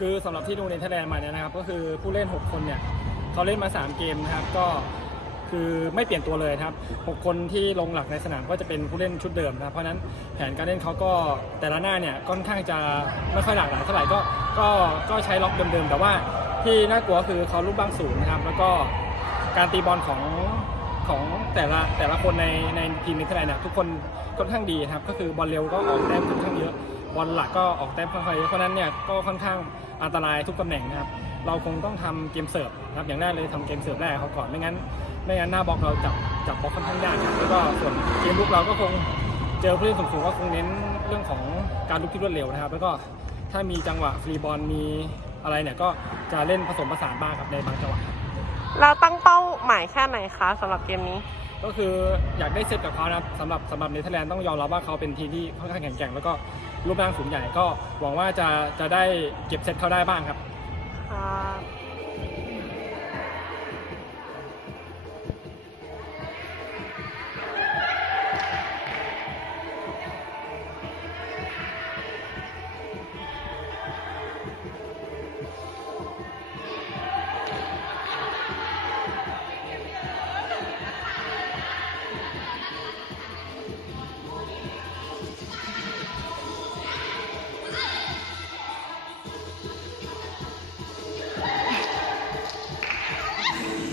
คือสำหรับที่ดูเนเธอร์แลนด์มาเนี่ยนะครับ ก็คือผู้เล่น 6 คนเนี่ยเขาเล่นมา 3 เกมนะครับ ก็คือไม่เปลี่ยนตัวเลยครับ 6 คนที่ลงหลักในสนามก็จะเป็นผู้เล่นชุดเดิมนะครับ เพราะฉะนั้นแผนการเล่นเขาก็แต่ละหน้าเนี่ยค่อนข้างจะไม่ค่อยหลากหลายเท่าไหร่ก็ก็ก็ใช้ล็อกเดิมๆ แต่ว่าที่น่ากลัวคือเขาลูกบ้างสูงนะครับ แล้วก็การตีบอลของของแต่ละแต่ละคนในในทีมเนเธอร์แลนด์เนี่ยทุกคนค่อนข้างดีครับ ก็คือบอลเร็วก็ออกแต้มค่อนข้างเยอะ บอลหลักก็ออกแต้มค่อนข้างเยอเพราะฉะนั้นเนี่ยก็ค่อนข้างอันตรายทุกตำแหน่งนะครับเราคงต้องทำเกมเสิร์ฟนะครับอย่างแรกเลยทำเกมเสิร์ฟแรกเขาก่อนไม่งั้นไม่งั้นหน้าบล็อกเราจับจับบล็อกค่อนข้างยากครับแล้วก็ส่วนเกมลุกเราก็คงเจอผู้เล่นสูงๆก็คงเน้นเรื่องของการลุกที่รวดเร็วนะครับ แล้วก็ถ้ามีจังหวะฟรีบอลมีอะไรเนี่ยก็จะเล่นผสมผสานบ้างครับในบางจังหวะเราตั้งเป้าหมายแค่ไหนคะสำหรับเกมนี้ ก็คืออยากได้เซตกับเขานะครับสำหรับสำหรับเนเธอร์แลนด์ต้องยอมรับว่าเขาเป็นทีมที่ค่อนข้างแข็งแกร่งแล้วก็รูปร่างสูงใหญ่ก็หวังว่าจะจะได้เก็บเซตเขาได้บ้างครับ ครับ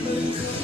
Amen.